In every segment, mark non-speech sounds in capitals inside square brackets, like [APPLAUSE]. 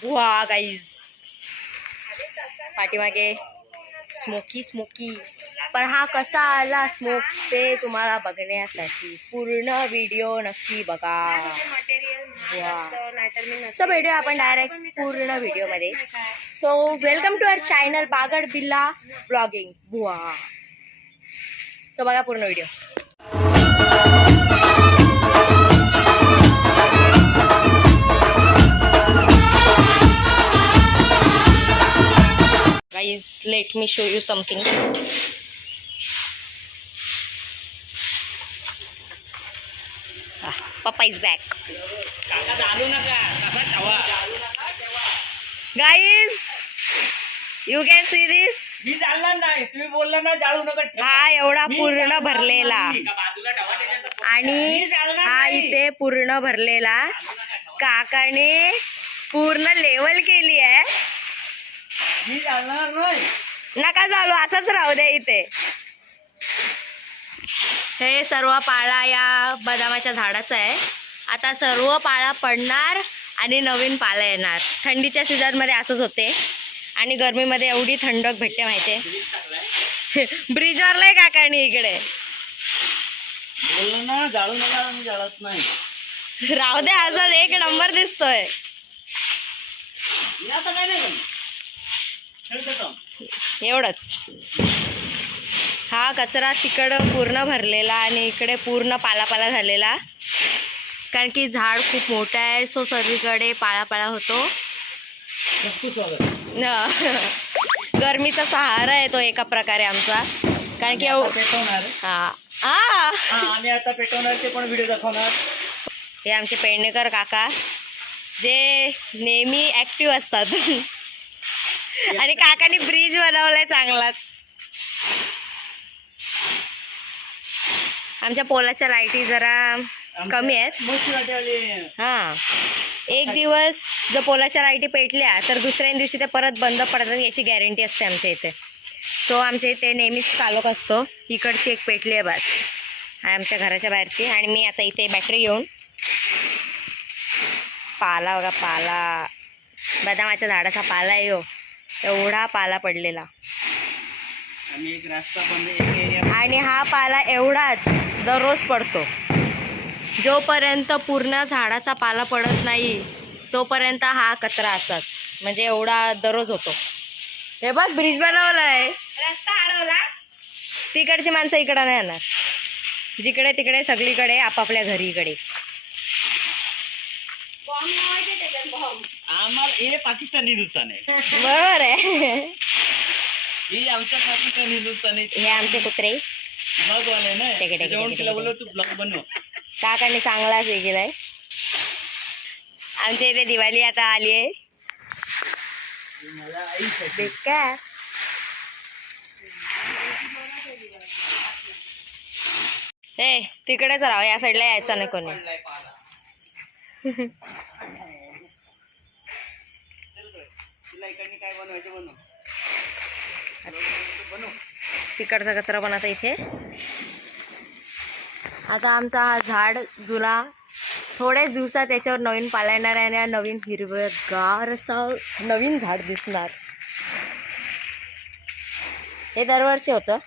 वा गाईज पाठीमागे. Smoky smoky पण हा कसा आला स्मोक ते तुम्हाला बघण्यासाठी. पूर्ण व्हिडिओ नक्की बघा. सो भेटूया आपण डायरेक्ट पूर्ण व्हिडिओमध्ये so welcome to our channel Bagad Billa blogging Bhuva so बघा पूर्ण व्हिडिओ guys let me show you something. Ah, papa is back. Guys you can see this. मी नाही. तुम्ही बोलला ना जाळू नका. हा एवढा मी पूर्ण भरलेला. आणि हा इथे पूर्ण भरलेला. काकाने पूर्ण लेवल केली आहे. मी जाळणार नाही. नका चालू असंच राहू दे इथे. हे सर्व पाळा या बदामाच्या झाडाचं आहे. आता सर्व पाळा पडणार आणि नवीन पाला येणार. थंडीच्या सीझनमध्ये असंच होते. आणि गरमीमध्ये एवढी थंडक भेटते माहिती ब्रिजवर लय काकाणी इकडे. बोललो ना जाळू नका मी जाळत नाही. राहू दे असं एक नंबर दिसतोय मी आता काय नाही करणार. खेळतो तो. एवढंच. हा कचरा तिकडं पूर्ण भरलेला आणि इकडे पूर्ण पालापाला झालेला. कारण की झाड खूप मोठं आहे सो सर्वीकडे पाळापाळा होतो. न- [LAUGHS] गरमीचा सहारा आहे तो एका प्रकारे आमचा. कारण की आता पेटवणार? हा. आ! आम्ही आता पेटवणार ते पण व्हिडिओ दाखवणार. हे आमचे पेडणेकर काका जे नेहमी ऍक्टिव्ह असतात. [LAUGHS] [LAUGHS] आणि काकाने ब्रिज बनवलाय चांगलाच. आमच्या पोलाच्या लाईटी जरा कमी आहेत. हा. एक दिवस जर पोलाच्या लाईटी पेटल्या तर दुसऱ्या दिवशी ते परत बंद पडतात याची गॅरंटी असते आमच्या इथे. सो आमच्या इथे नेहमीच चालक असतो. इकडची एक पेटली आहे बस. आमच्या घराच्या बाहेरची. आणि मी आता इथे बॅटरी घेऊन पाला बघा पाला. बदामाच्या झाडाचा पाला आहे हो. एवढा पाला पडलेला. आम्ही एक रास्ता बंद एक एरिया आणि हा पाला एवढाच दररोज पडतो. जोपर्यंत पूर्ण झाडाचा पाला पडत नाही तोपर्यंत हा कचरा असाच. म्हणजे एवढा दररोज होतो. हे बघ ब्रिज बनवलाय. रस्ता अडवला तिकडची माणसं इकडं नाही येणार. जिकडे तिकडे सगळीकडे आपापल्या घरीकडे. आम्हाला हे पाकिस्तानी हिंदुस्थान आहे. बरोबर आहे. ही आमच्या पाकिस्तानी हिंदुस्थान आहे. हे आमचे कुत्रे. ब्लॉग वाले ना. टेके, टेके, त्याच्यावरून टेके, तिला टेके. बोललो तू ब्लॉग बनव. काकाने चांगलाच हे केलाय. आमच्या इथे दिवाळी आता आली आहे. मला ए तिकडेच राहा या साईडला यायचं नाही कोणी. पडलाय पाला. [LAUGHS] तिला इकडनी काय बनवायचे बनव? बनव. तिकडचा कचरा पण आता इथे. आता आमचा हा झाड जुना थोड्याच दिवसात त्याच्यावर नवीन पाला येणार आहे आणि नवीन हिरवगार असा नवीन झाड दिसणार. हे दरवर्षी होतं.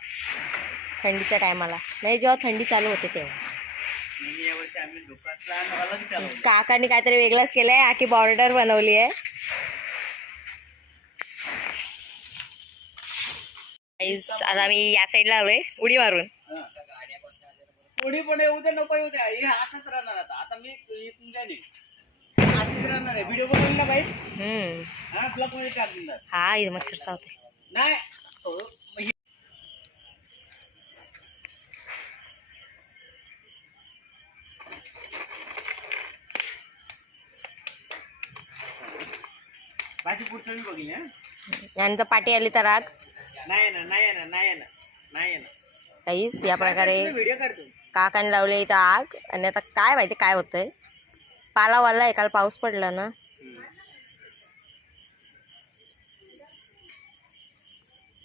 थंडीच्या टायमाला. म्हणजे जेव्हा थंडी चालू होते तेव्हा. म्हणजे काकाने काहीतरी वेगळंच केलंय. आखी बॉर्डर बनवली आहे आता आम्ही या साईडला आलोय. उडी मारून. कोणी पण येऊ दे नको हे असंच राहणार आता. आता मी असंच राहणार आहे. व्हिडिओ बनवली ना बाई. हम्म. हा टाकून हा इथं मच्छर चावते नाही. मग भाजी पुढचं मी बघितली यांचं पाठी आली तर राग. नाही ना नाही येणार नाही येणार नाही येणार काहीच या प्रकारे व्हिडिओ काढतो. काकाने लावले इथं आग आणि आता काय माहिती काय होतंय. पाला वाला आहे काल पाऊस पडला ना.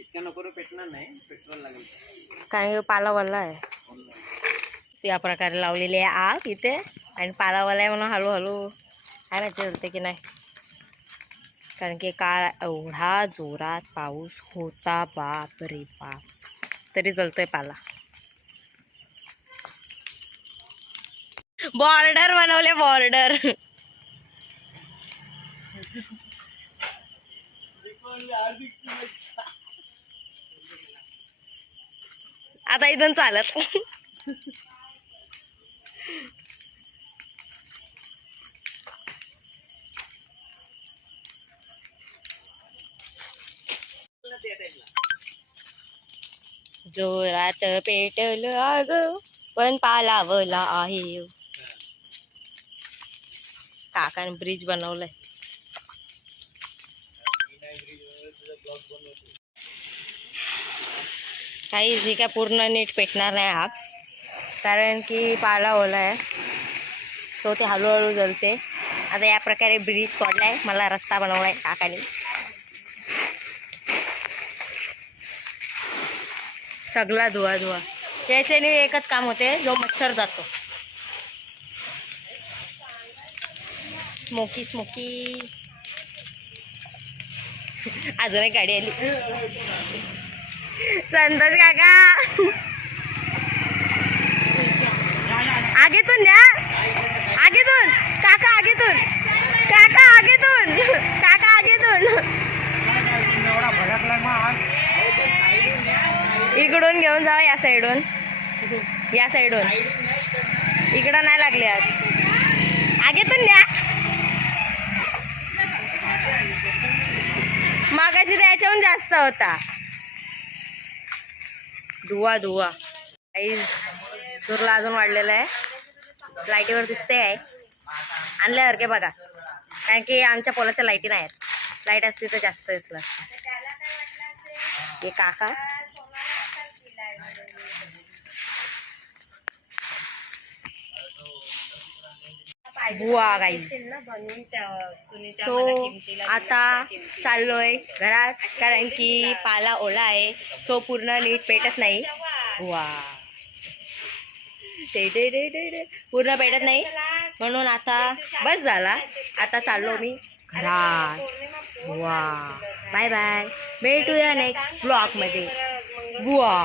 इतक्या नको रे पेटणार नाही पेट्रोल लागेल. कारण पाला वाला आहे. या प्रकारे लावलेली आहे आग इथे आणि पाला वाला आहे म्हणून हळूहळू काय माहिती होते की नाही. कारण की काळ एवढा जोरात पाऊस होता बाप रे बाप. तरी जलतोय पाला. बॉर्डर बनवले बॉर्डर. आता इथून चालत. जोरात पेटल आग पण पालावला आहे. काकाने ब्रिज बनवलंय. काही जी काय पूर्ण नीट पेटणार नाही आग कारण की पाला ओला आहे ते हळूहळू जलते आता या प्रकारे ब्रिज पडलाय मला रस्ता बनवलाय काकाने. सगळा धुवा धुवा. त्याच्याने एकच काम होते जो मच्छर जातो. Smoky smoky. [LAUGHS] अजून एक गाडी आली. संतोष काका. आगेतून द्या आगेतून. काका आगेतून. काका आगेतून काका आगेतून इकडून घेऊन जावा या साईडून या साईडून इकडं नाही लागले आज. आगेतून द्या मागाशी त्याच्याहून जास्त होता. धुवा धुवा. काही चुरला अजून वाढलेला आहे. लाईटीवर दिसते आहे. आणल्यासारखे बघा. कारण की आमच्या पोलाच्या लाईटी नाही आहेत लाइट असती तर जास्त दिसलं. हे काका. बुवा गाई सो आता चाललोय घरात कारण की पाला ओला आहे. सो पूर्ण नीट पेटत नाही. वा ते ते ते ते ते. पूर्ण पेटत नाही. म्हणून आता बस झाला. आता चाललो मी घरात. वा बाय बाय भेटूया नेक्स्ट ब्लॉगमध्ये. बुवा.